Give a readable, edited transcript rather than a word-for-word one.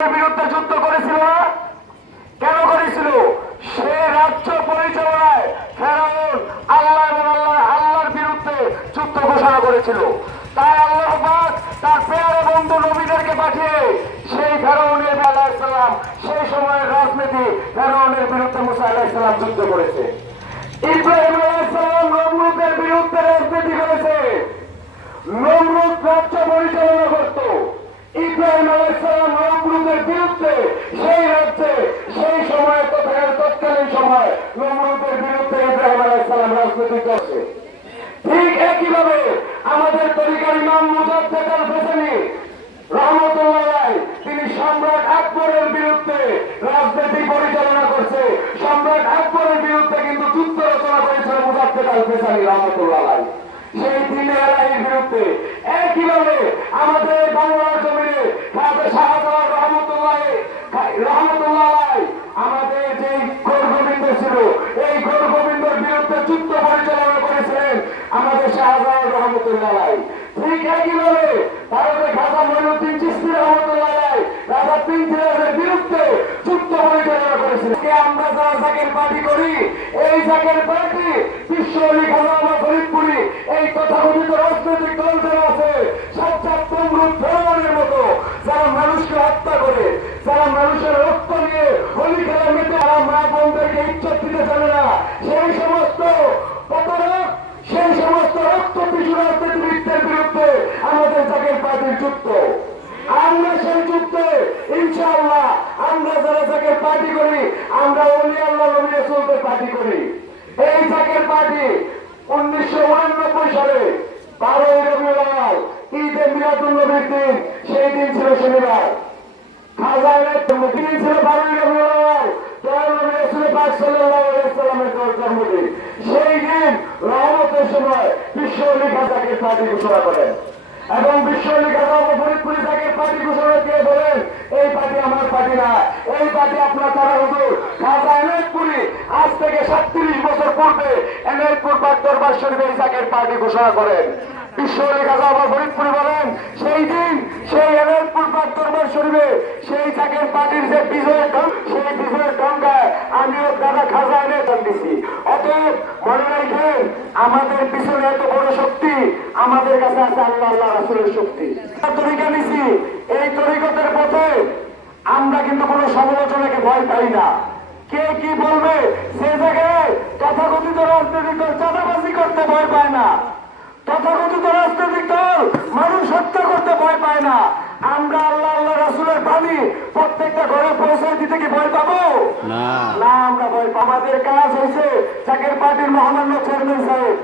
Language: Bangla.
বিরুদ্ধে যুদ্ধ করেছিল না? কেন করেছিল? সে রাজ্য পরিচালনায় ফেরাউন আল্লাহর বিরুদ্ধে যুদ্ধ ঘোষণা করেছিল। তাই আল্লাহ পাক তার পেয়ারে বন্ধু নবীদেরকে পাঠিয়ে সেই ফেরাউনের আলাইহিস সালাম সেই সময়ের রাজনীতি ফেরাউনের বিরুদ্ধে মুসা আলাইহিস সালাম যুদ্ধ করেছে। ইব্রাহিম আলাইহিস সালাম নমরুদের বিরুদ্ধে রাজনীতি করেছে। নমরুদ রাজ্য পরিচালনা করত। ইব্রাহিম আলাইহিস সালাম নমরুদের বিরুদ্ধে সেই রাজ্যে সেই সময় তৎকালীন সময় নমরুদের বিরুদ্ধে ইব্রাহিম আলাইহিস সালাম রাজনীতি করছে। ঠিক একইভাবে আমাদের তরিকার ইমাম মুজাদ্দেদ আল ফেসানি রহমতুল্লাহ আলাইহি তিনি সম্রাট আকবরের বিরুদ্ধে রাজনীতি পরিচালনা করছে। সম্রাট আকবরের বিরুদ্ধে কিন্তু যুদ্ধ রচনা করেছিল মুজাদ্দেদ আল ফেসানি রহমতুল্লাহ আলাইহি সেই দিনের আলাইহির বিরুদ্ধে। একইভাবে আমাদের বাংলার জমিনে খাজা শাহজালাল রহমতুল্লাহ আলাইহি আমাদের যে গৌরগোবিন্দ ছিল এই গৌরগোবিন্দর বিরুদ্ধে যুদ্ধ পরিচালনা করেছিলেন আমাদের শাহজালাল রহমতুল্লাহ আলাইহি। ঠিক একইভাবে ভারতের খাজা মঈনুদ্দিন চিশতি রহমতুল্লাহ আলাইহি রাজা প্রিন্সিপালের বিরুদ্ধে যুদ্ধ পরিচালনা করেছিলেন। আমরা যারা জাকের পার্টি করি এই জাকের পার্টি বিশ্ব অলি খাজা আমার ফরিদপুরি এই তথাকথিত রাজনৈতিক দল যারা আছে সাজ্জাদ তমরুদ ফেরাউনের মতো যারা মানুষকে হত্যা করে, যারা মানুষের রক্ত নিয়ে হোলি খেলা মেতে যারা মা বোনদেরকে ইজ্জত দিতে জানে না, সেই সমস্ত প্রতারক সেই সমস্ত রক্ত পিছু রাজনীতিবিদদের বিরুদ্ধে আমাদের জাকের পার্টির যুদ্ধ। আমরা সেই যুদ্ধে ইনশাআল্লাহ আমরা যারা জাকের পার্টি করি আমরা ওলি আল্লাহ নবী রাসূলদের পার্টি করি। এই জাকের পার্টি 1989 সালে 12ই রবিউল আউয়াল ঈদে মিলাদুন নবীর দিন, সেই দিন ছিল শনিবার। খাজা দিন ছিল 12ই রবিউল আউয়াল দয়াল নবী রাসূল পাক সাল্লাল্লাহু আলাইহি ওয়াসাল্লামের জন্মদিন। সেই দিন রহমতের সময় বিশ্ব অলি খাজাকে পার্টি ঘোষণা করেন এবং বিশ্ব অলি খাজা ফরিদপুরি জাকের পার্টি ঘোষণা দিয়ে বলেন এই পার্টি আমার পার্টি না, এই পার্টি আপনার তারা হুজুর খাজা এনায়েতপুরি আজ থেকে 37 বছর পূর্বে এনায়েতপুর পাক দরবার শরীফে জাকের পার্টি ঘোষণা করেন। বিশ্ব অলি খাজা ফরিদপুরি বলেন সেই দিন সেই এনায়েতপুর পাক দরবার শরীফে সেই জাকের পার্টির যে বিজয়ের ঢং সেই বিজয়ের ঢঙ্গায় আমিও দাদা খাজা এনে দান দিছি। অতএব মনে রাখেন আমাদের পিছনে এত বড় শক্তি আমাদের কাছে আছে আল্লাহ আল্লাহ রাসূলের শক্তি। তরিকা নিছি এই তরিকতের পথে আমরা কিন্তু কোনো সমালোচনাকে ভয় পাই না। কে কি বলবে সে জায়গায় তথাকথিত রাজনৈতিক দল চাঁদাবাজি করতে ভয় পায় না, তথাকথিত রাজনৈতিক দল মানুষ হত্যা করতে ভয় পায় না। আমরা আল্লাহ আল্লাহ রাসূলের বাণী প্রত্যেকটা ঘরে পৌঁছে দিতে কি ভয় পাবো না? আমরা ভয় পাবো। আমাদের কাজ হয়েছে জাকের পার্টির মহামান্য চেয়ারম্যান সাহেব